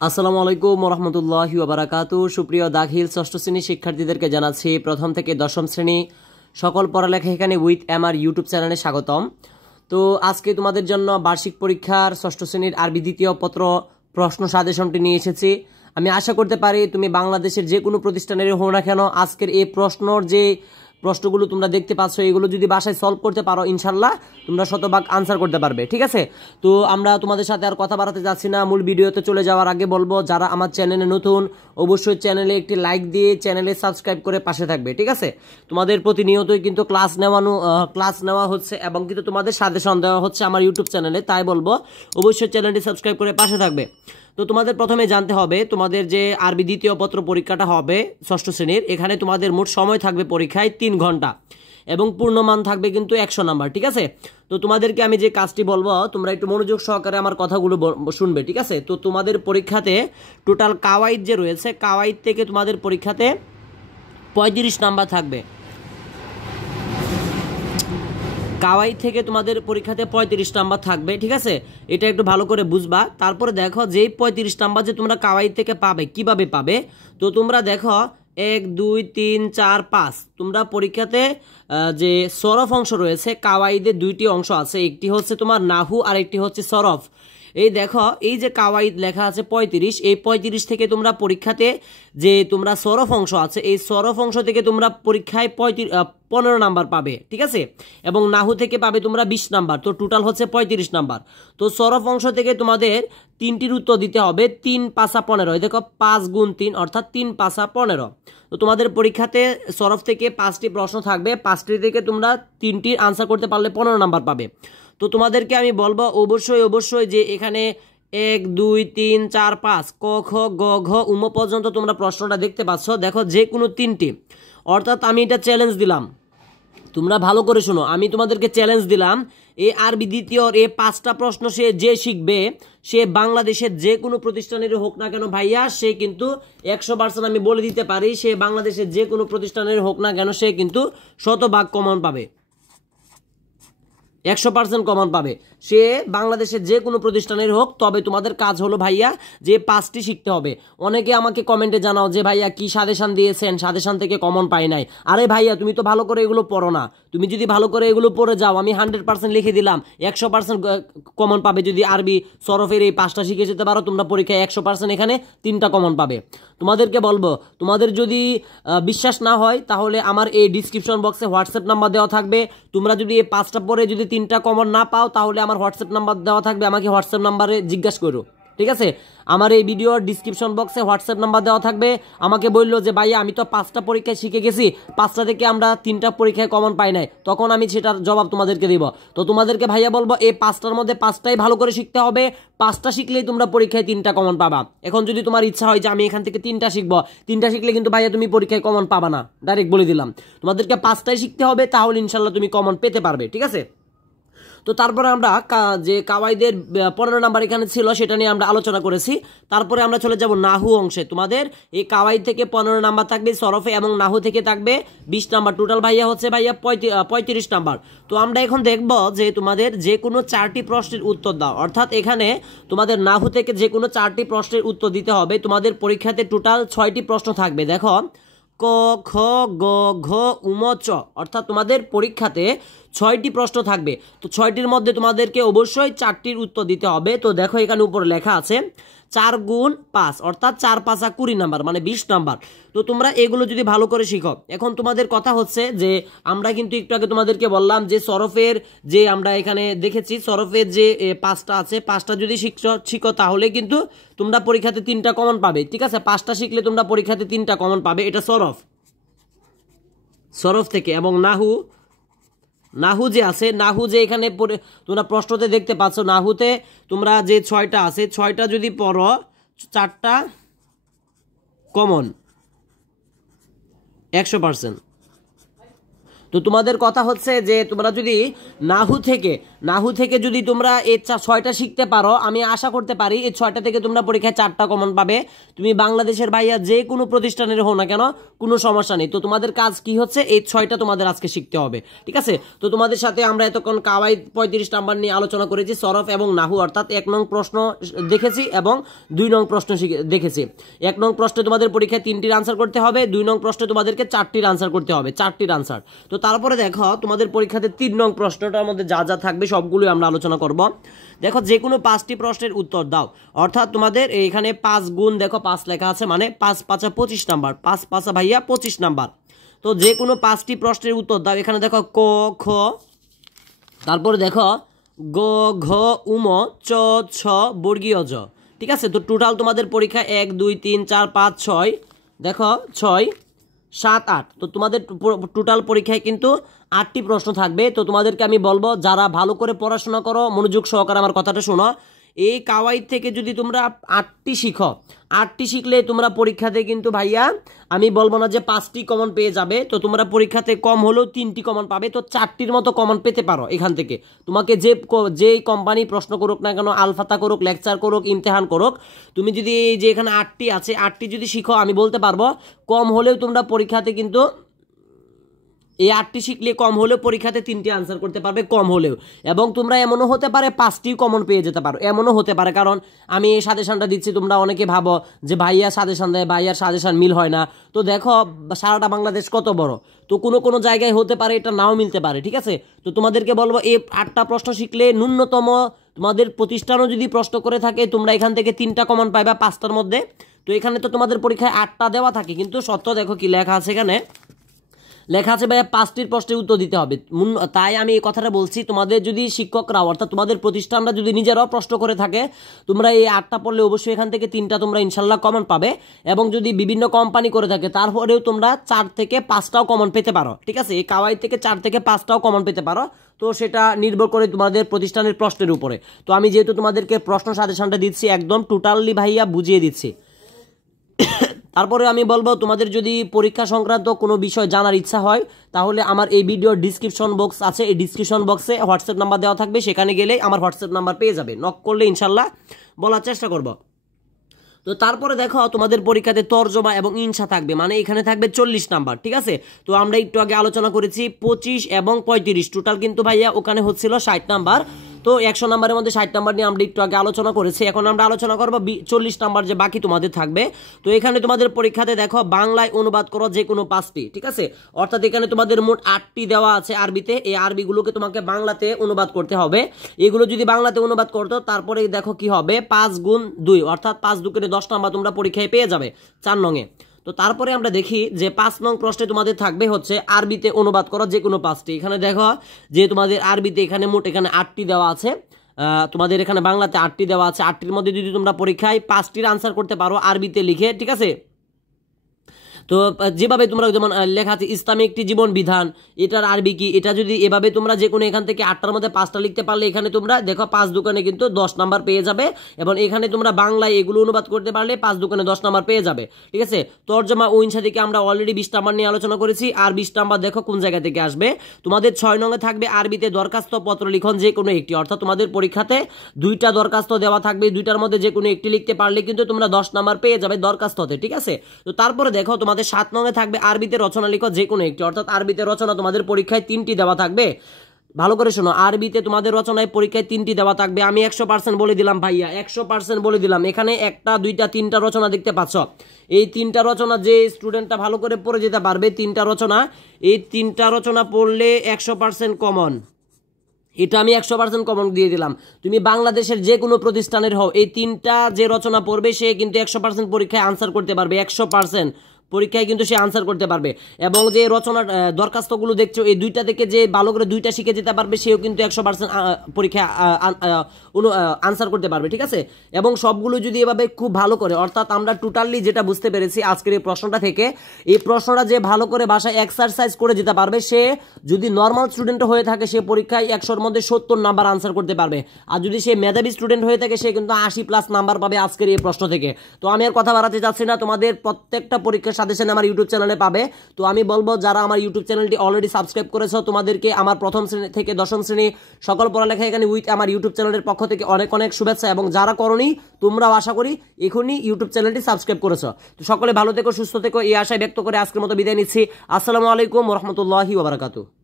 আসসালামু আলাইকুম রহমতুল্লাহি ওবারাকাতু। সুপ্রিয় দাখিল ষষ্ঠ শ্রেণীর শিক্ষার্থীদেরকে জানাচ্ছি প্রথম থেকে দশম শ্রেণী সকল পড়ালেখা এখানে উইথ আমার ইউটিউব চ্যানেলে স্বাগতম। তো আজকে তোমাদের জন্য বার্ষিক পরীক্ষার ষষ্ঠ শ্রেণীর আরবি দ্বিতীয় পত্র প্রশ্ন সাজেশনটি নিয়ে এসেছি। আমি আশা করতে পারি তুমি বাংলাদেশের যে কোনো প্রতিষ্ঠানের হও না কেন আজকের এই প্রশ্নগুলো তোমরা দেখতে পাচ্ছ, এগুলো যদি বাসায় সলভ করতে পারো ইনশাল্লাহ তোমরা শতভাগ আনসার করতে পারবে। ঠিক আছে, তো আমরা তোমাদের সাথে আর কথা বাড়াতে যাচ্ছি না, মূল ভিডিওতে চলে যাওয়ার আগে বলবো যারা আমার চ্যানেলে নতুন অবশ্যই চ্যানেলে একটি লাইক দিয়ে চ্যানেলে সাবস্ক্রাইব করে পাশে থাকবে। ঠিক আছে, তোমাদের প্রতিনিয়তই কিন্তু ক্লাস নেওয়া হচ্ছে এবং কিন্তু তোমাদের সাজেশন দেওয়া হচ্ছে আমার ইউটিউব চ্যানেলে, তাই বলবো অবশ্যই চ্যানেলটি সাবস্ক্রাইব করে পাশে থাকবে। তো তোমাদের প্রথমে জানতে হবে তোমাদের যে আরবি দ্বিতীয় পত্র পরীক্ষাটা হবে ষষ্ঠ শ্রেণীর, এখানে তোমাদের মোট সময় থাকবে পরীক্ষায় 3 ঘন্টা এবং পূর্ণমান থাকবে কিন্তু 100 নাম্বার। ঠিক আছে, তো তোমাদেরকে আমি যে কাজটি বলবো তোমরা একটু মনোযোগ সহকারে আমার কথাগুলো শুনবে। ঠিক আছে, তো তোমাদের পরীক্ষাতে টোটাল কাওয়াইদ যে রয়েছে, কাওয়াইদ থেকে তোমাদের পরীক্ষাতে 35 নাম্বার থাকবে। কাওয়াইদ থেকে তোমাদের পরীক্ষাতে 35 নাম্বার থাকবে। ঠিক আছে, এটা একটু ভালো করে বুঝবা। তারপরে দেখো যেই 35 নাম্বার যে তোমরা কাওয়াইদ থেকে পাবে, কিভাবে পাবে? তো তোমরা দেখো 1 2 3 4 5 তোমরা পরীক্ষাতে যে সরফ অংশ রয়েছে, কাওয়াইদের 2টি অংশ আছে, একটি হচ্ছে তোমার নাহু আর একটি হচ্ছে সরফ। এই দেখো এই যে কাওয়াইদ লেখা আছে 35, এই 35 থেকে তোমরা পরীক্ষাতে যে তোমরা সরফ অংশ আছে, এই সরফ অংশ থেকে তোমরা পরীক্ষায় 15 নাম্বার পাবে। ঠিক আছে, এবং নাহু থেকে পাবে তোমরা 20 নাম্বার, তো টোটাল হচ্ছে 35 নাম্বার। তো সরফ অংশ থেকে তোমাদের 3টির উত্তর দিতে হবে, 3 5 15। এই দেখো 5 গুণ 3 অর্থাৎ 3 5 15। তো তোমাদের পরীক্ষাতে সরফ থেকে 5টি প্রশ্ন থাকবে, 5টি থেকে তোমরা 3টির আনসার করতে পারলে 15 নাম্বার পাবে। তো তোমাদেরকে আমি বলবো অবশ্যই যে এখানে 1 2 3 4 5 ক খ গ ঘ উম পর্যন্ত তোমরা প্রশ্নটা দেখতে পাচ্ছ। দেখো যে কোনো 3টি, অর্থাৎ আমি এটা চ্যালেঞ্জ দিলাম, তোমরা ভালো করে শোনো, আমি তোমাদেরকে চ্যালেঞ্জ দিলাম এই আরবি দ্বিতীয় এই 5টা প্রশ্ন যে শিখবে সে বাংলাদেশের যে কোনো প্রতিষ্ঠানের হোক না কেন ভাইয়া, সে কিন্তু 100% আমি বলে দিতে পারি সে বাংলাদেশের যে কোনো প্রতিষ্ঠানের হোক না কেন সে কিন্তু শতভাগ কমন পাবে, 100% কমন পাবে। সে বাংলাদেশের যে কোনো প্রতিষ্ঠানের হোক। তবে তোমাদের কাজ হলো ভাইয়া যে 5টি শিখতে হবে। অনেকে আমাকে কমেন্টে জানাও যে ভাইয়া কি সাজেশন দিয়েছেন, সাজেশন থেকে কমন পাই নাই। আরে ভাইয়া তুমি তো ভালো করে এগুলো পড়ো না, তুমি যদি ভালো করে এগুলো পড়ে যাও আমি 100% লিখে দিলাম 100% কমন পাবে। যদি আরবি সরফের এই 5টা শিখে যেতে পারো তোমরা পরীক্ষায় 100% এখানে 3টা কমন পাবে। তোমাদেরকে বলবো তোমাদের যদি বিশ্বাস না হয় তাহলে আমার এই ডিসক্রিপশন বক্সে হোয়াটসঅ্যাপ নাম্বার দেওয়া থাকবে। তোমরা যদি এই 5টা পরে যদি 3টা কমন না পাও তাহলে আমার হোয়াটসঅ্যাপ নাম্বার দেওয়া থাকবে, আমাকে হোয়াটসঅ্যাপ নাম্বারে জিজ্ঞাসা করো। ঠিক আছে, আমার এই ভিডিওর ডিসক্রিপশন বক্সে হোয়াটসঅ্যাপ নাম্বার দেওয়া থাকবে। আমাকে বললো যে ভাইয়া আমি তো 5টা পরীক্ষায় শিখে গেছি, 5টা থেকে আমরা 3টা পরীক্ষায় কমন পাই নাই, তখন আমি সেটার জবাব তোমাদেরকে দিব। তো তোমাদেরকে ভাইয়া বলবো এই 5টার মধ্যে 5টাই ভালো করে শিখতে হবে, 5টা শিখলেই তোমরা পরীক্ষায় 3টা কমন পাবা। এখন যদি তোমার ইচ্ছা হয় যে আমি এখান থেকে 3টা শিখবো, 3টা শিখলে কিন্তু ভাইয়া তুমি পরীক্ষায় কমন পাবা না, ডাইরেক্ট বলে দিলাম। তোমাদেরকে 5টাই শিখতে হবে, তাহলে ইনশাল্লাহ তুমি কমন পেতে পারবে। ঠিক আছে, তো তারপরে আমরা যে কাওয়াইদের 15 নাম্বার এখানে ছিল সেটা নিয়ে আমরা আলোচনা করেছি। তারপরে আমরা চলে যাব নাহু অংশে। তোমাদের এই কাওয়াইদ থেকে 15 নাম্বার থাকবে সরফে এবং নাহু থেকে থাকবে 20 নাম্বার, টোটাল ভাইয়া হচ্ছে 35 নাম্বার। তো আমরা এখন দেখব যে তোমাদের যে কোনো 4টি প্রশ্নের উত্তর দাও, অর্থাৎ এখানে তোমাদের নাহু থেকে যে কোনো 4টি প্রশ্নের উত্তর দিতে হবে। তোমাদের পরীক্ষাতে টোটাল 6টি প্রশ্ন থাকবে। দেখো ক খ গ ঘ উম চ, অর্থাৎ তোমাদের পরীক্ষাতে 6টি প্রশ্ন থাকবে। তো 6টির মধ্যে তোমাদেরকে অবশ্যই 4টির উত্তর দিতে হবে। তো দেখো এখানে উপরে লেখা আছে 4 গুণ 5 অর্থাৎ 4 5 20 নাম্বার মানে 20 নাম্বার। তো তোমরা এগুলো যদি ভালো করে শিখো, এখন তোমাদের কথা হচ্ছে যে আমরা কিন্তু একটু আগে তোমাদেরকে বললাম যে সরফের যে আমরা এখানে দেখেছি সরফের যে 5টা আছে, 5টা যদি শিখো তাহলে কিন্তু তোমরা পরীক্ষাতে 3টা কমন পাবে। ঠিক আছে, 5টা শিখলে তোমরা পরীক্ষাতে 3টা কমন পাবে, এটা সরফ থেকে। এবং নাহু যে আছে, নাহু যে এখানে তোমরা প্রশ্নতে দেখতে পাচ্ছ, নাহুতে তোমরা যে 6টা আছে 6টা যদি পড়ো 4টা কমন 100%। তো তোমাদের কথা হচ্ছে যে তোমরা যদি নাহু থেকে যদি তোমরা এই 6টা শিখতে পারো, আমি আশা করতে পারি এই 6টা থেকে তোমরা পরীক্ষায় 4টা কমন পাবে। তুমি বাংলাদেশের ভাইয়া যে কোনো প্রতিষ্ঠানের হও না কেন, কোনো সমস্যা নেই। তো তোমাদের কাজ কি হচ্ছে, এই 6টা তোমাদের আজকে শিখতে হবে, ঠিক আছে। তো তোমাদের সাথে আমরা এতক্ষণ কাওয়াইদ 35 নাম্বার নিয়ে আলোচনা করেছি, সরফ এবং নাহু, অর্থাৎ 1 নং প্রশ্ন দেখেছি এবং 2 নং প্রশ্ন দেখেছি। 1 নং প্রশ্নে তোমাদের পরীক্ষায় 3টির আনসার করতে হবে, 2 নং প্রশ্নে তোমাদেরকে 4টির আনসার করতে হবে, 4টির আনসার। তো তারপরে দেখো তোমাদের পরীক্ষাতে 3 নং প্রশ্নটার মধ্যে যা যা থাকবে সবগুলোই আমরা আলোচনা করব। দেখো যে কোনো 5টি প্রশ্নের উত্তর দাও, অর্থাৎ তোমাদের এখানে 5 গুণ দেখো 5 লেখা আছে, মানে 5 5 25 নাম্বার, 5 5 ভাইয়া 25 নাম্বার। তো যে কোনো 5টি প্রশ্নের উত্তর দাও। এখানে দেখো ক খ, তারপরে দেখো গ ঘ উম চ ছ বর্গীয় জ, ঠিক আছে। তো টোটাল তোমাদের পরীক্ষা 1 2 3 4 5 6, দেখো 6 7 8। তো তোমাদের টোটাল পরীক্ষায় কিন্তু 8টি প্রশ্ন থাকবে। তো তোমাদেরকে আমি বলবো যারা ভালো করে পড়াশোনা করো, মনোযোগ সহকারে আমার কথাটা শোনো, এই কাওয়াইদ থেকে যদি তোমরা 8টি শিখো, 8টি শিখলে তোমরা পরীক্ষাতে কিন্তু ভাইয়া আমি বলবো না যে 5টি কমন পেয়ে যাবে। তো তোমরা পরীক্ষাতে কম হলেও 3টি কমন পাবে, তো 4টির মতো কমন পেতে পারো এখান থেকে। তোমাকে যেই কোম্পানি প্রশ্ন করুক না কেন, আলফাতা করুক, লেকচার করুক, ইমতেহান করুক, তুমি যদি এই যে এখানে 8টি আছে, 8টি যদি শিখো, আমি বলতে পারবো কম হলেও তোমরা পরীক্ষাতে কিন্তু এই 8টি শিখলে কম হলেও পরীক্ষাতে 3টি আনসার করতে পারবে, কম হলেও। এবং তোমরা এমনও হতে পারে 5টি কমন পেয়ে যেতে পারো, এমনও হতে পারে। কারণ আমি এই সাজেশনটা দিচ্ছি, তোমরা অনেকে ভাবো যে ভাইয়া সাজেশন দেয়, ভাইয়ার সাজেশন মিল হয় না। তো দেখো সারাটা বাংলাদেশ কত বড়, তো কোনো জায়গায় হতে পারে এটা নাও মিলতে পারে, ঠিক আছে। তো তোমাদেরকে বলবো এই 8টা প্রশ্ন শিখলে ন্যূনতম তোমাদের প্রতিষ্ঠানও যদি প্রশ্ন করে থাকে, তোমরা এখান থেকে 3টা কমন পাইবা 5টার মধ্যে। তো এখানে তো তোমাদের পরীক্ষায় 8টা দেওয়া থাকে, কিন্তু সত্য দেখো কি লেখা আছে, এখানে লেখা আছে ভাইয়া 5টির প্রশ্নের উত্তর দিতে হবে। তাই আমি এই কথাটা বলছি, তোমাদের যদি শিক্ষকরা অর্থাৎ তোমাদের প্রতিষ্ঠানরা যদি নিজেরাও প্রশ্ন করে থাকে, তোমরা এই 8টা পড়লে অবশ্যই এখান থেকে 3টা তোমরা ইনশাল্লাহ কমন পাবে। এবং যদি বিভিন্ন কোম্পানি করে থাকে তারপরেও তোমরা 4 থেকে 5টাও কমন পেতে পারো, ঠিক আছে। এই কাওয়াইদ থেকে 4 থেকে 5টাও কমন পেতে পারো। তো সেটা নির্ভর করে তোমাদের প্রতিষ্ঠানের প্রশ্নের উপরে। তো আমি যেহেতু তোমাদেরকে প্রশ্ন সাজেশনটা দিচ্ছি, একদম টোটালি ভাইয়া বুঝিয়ে দিচ্ছি। তারপরে আমি বলবো তোমাদের যদি পরীক্ষা সংক্রান্ত কোনো বিষয় জানার ইচ্ছা হয়, তাহলে আমার এই ভিডিওর ডিসক্রিপশন বক্স আছে, এই ডিসক্রিপশন বক্সে হোয়াটসঅ্যাপ নাম্বার দেওয়া থাকবে, সেখানে গেলেই আমার হোয়াটসঅ্যাপ নাম্বার পেয়ে যাবে, নক করলে ইনশাল্লাহ বলার চেষ্টা করব। তো তারপরে দেখো তোমাদের পরীক্ষাতে তর্জমা এবং ইনশা থাকবে, মানে এখানে থাকবে 40 নাম্বার, ঠিক আছে। তো আমরা একটু আগে আলোচনা করেছি 25 এবং 35, টোটাল কিন্তু ভাইয়া ওখানে হচ্ছিল 60 নাম্বার। তো 100 নাম্বারের মধ্যে 60 নাম্বার নিয়ে আমরা একটু আগে আলোচনা করেছি। এখন আমরা আলোচনা করবো 40 নাম্বার যে বাকি তোমাদের থাকবে। তো এখানে তোমাদের পরীক্ষাতে দেখো বাংলায় অনুবাদ করো যে কোনো 5টি, ঠিক আছে। অর্থাৎ এখানে তোমাদের মোট 8টি দেওয়া আছে আরবিতে, এই আরবিগুলোকে তোমাকে বাংলাতে অনুবাদ করতে হবে। এগুলো যদি বাংলাতে অনুবাদ করতো, তারপরে দেখো কি হবে 5 গুণ 2, অর্থাৎ 5 দুগুণে 10 নাম্বার তোমরা পরীক্ষায় পেয়ে যাবে 4 নংয়ে। তো তারপরে আমরা দেখি যে 5 নং প্রশ্নে তোমাদের থাকবে হচ্ছে আরবিতে অনুবাদ করা যে কোনো 5টি। এখানে দেখো যে তোমাদের আরবিতে এখানে মোট এখানে 8টি দেওয়া আছে, তোমাদের এখানে বাংলাতে 8টি দেওয়া আছে। 8টির মধ্যে যদি তোমরা পরীক্ষায় 5টির আনসার করতে পারো আরবিতে লিখে, ঠিক আছে। তো যেভাবে তোমরা যেমন লেখা আছে ইসলামী একটি জীবন বিধান, এটার আরবি কি, এটা যদি এভাবে তোমরা যে কোনো এখান থেকে 8টার মধ্যে 5টা লিখতে পারলে এখানে তোমরা দেখো 5 দুগুণে কিন্তু 10 নাম্বার পেয়ে যাবে। এবং এখানে তোমরা বাংলায় এগুলো অনুবাদ করতে পারলে 5 দুগুণে 10 নাম্বার পেয়ে যাবে, ঠিক আছে। তর্জমা ও ইনশা থেকে আমরা অলরেডি 20 নাম্বার নিয়ে আলোচনা করেছি। আর 20 নাম্বার দেখো কোন জায়গা থেকে আসবে, তোমাদের 6 নংয়ে থাকবে আরবিতে দরখাস্ত পত্র লিখন যে কোনো একটি, অর্থাৎ তোমাদের পরীক্ষাতে 2টা দরখাস্ত দেওয়া থাকবে, 2টার মধ্যে যে কোনো একটি লিখতে পারলে কিন্তু তোমরা 10 নাম্বার পেয়ে যাবে দরখাস্ততে, ঠিক আছে। তো তারপরে দেখো তোমাদের 7 নংয়ে থাকবে আরবিতে রচনা লিখো যে কোনো একটি, অর্থাৎ আরবিতে রচনা তোমাদের পরীক্ষায় 3টি দেওয়া থাকবে। ভালো করে শোনো, আরবিতে তোমাদের রচনায় পরীক্ষায় 3টি দেওয়া থাকবে। আমি 100% বলে দিলাম ভাইয়া, 100% বলে দিলাম। এখানে 1টা 2টা 3টা রচনা দেখতে পাচ্ছ। এই 3টা রচনা যে স্টুডেন্টটা ভালো করে পড়ে যেতে পারবে, 3টা রচনা, এই 3টা রচনা পড়লে 100% কমন, এটা আমি 100% কমন দিয়ে দিলাম। তুমি বাংলাদেশের যে কোনো প্রতিষ্ঠানের হও, এই 3টা যে রচনা পড়বে সে কিন্তু 100% পরীক্ষায় আনসার করতে পারবে, 100% পরীক্ষায় কিন্তু সে আনসার করতে পারবে। এবং যে রচনার দরখাস্তগুলো দেখছো, এই 2টা থেকে যে ভালো করে 2টা শিখে যেতে পারবে সেও কিন্তু 100% পরীক্ষায় আনসার করতে পারবে, ঠিক আছে। এবং সবগুলো যদি এভাবে খুব ভালো করে, অর্থাৎ আমরা টোটালি যেটা বুঝতে পেরেছি আজকের এই প্রশ্নটা থেকে, এই প্রশ্নটা যে ভালো করে বাসায় এক্সারসাইজ করে যেতে পারবে, সে যদি নর্মাল স্টুডেন্ট হয়ে থাকে সে পরীক্ষায় 100-র মধ্যে 70 নাম্বার আনসার করতে পারবে। আর যদি সে মেধাবী স্টুডেন্ট হয়ে থাকে সে কিন্তু 80+ নাম্বার পাবে আজকের এই প্রশ্ন থেকে। তো আমি আর কথা বাড়াতে চাচ্ছি না, তোমাদের প্রত্যেকটা পরীক্ষা ধরনের সাজেশন আমার ইউটিউব চ্যানেলে পাবে। তো আমি বলবো যারা আমার ইউটিউব চ্যানেলটি অলরেডি সাবস্ক্রাইব করেছো তোমাদেরকে আমার প্রথম শ্রেণী থেকে দশম শ্রেণী সকল পড়ালেখা এখানে উইথ আমার ইউটিউব চ্যানেলের পক্ষ থেকে অনেক অনেক শুভেচ্ছা, এবং যারা করনি তোমরাও আশা করি এখনই ইউটিউব চ্যানেলটি সাবস্ক্রাইব করেছো। তো সকলে ভালো থেকো, সুস্থ থেকো, এই আশায় ব্যক্ত করে আজকের মতো বিদায় নিচ্ছি। আসসালামু আলাইকুম ওয়া রাহমাতুল্লাহি ওয়া বারাকাতুহু।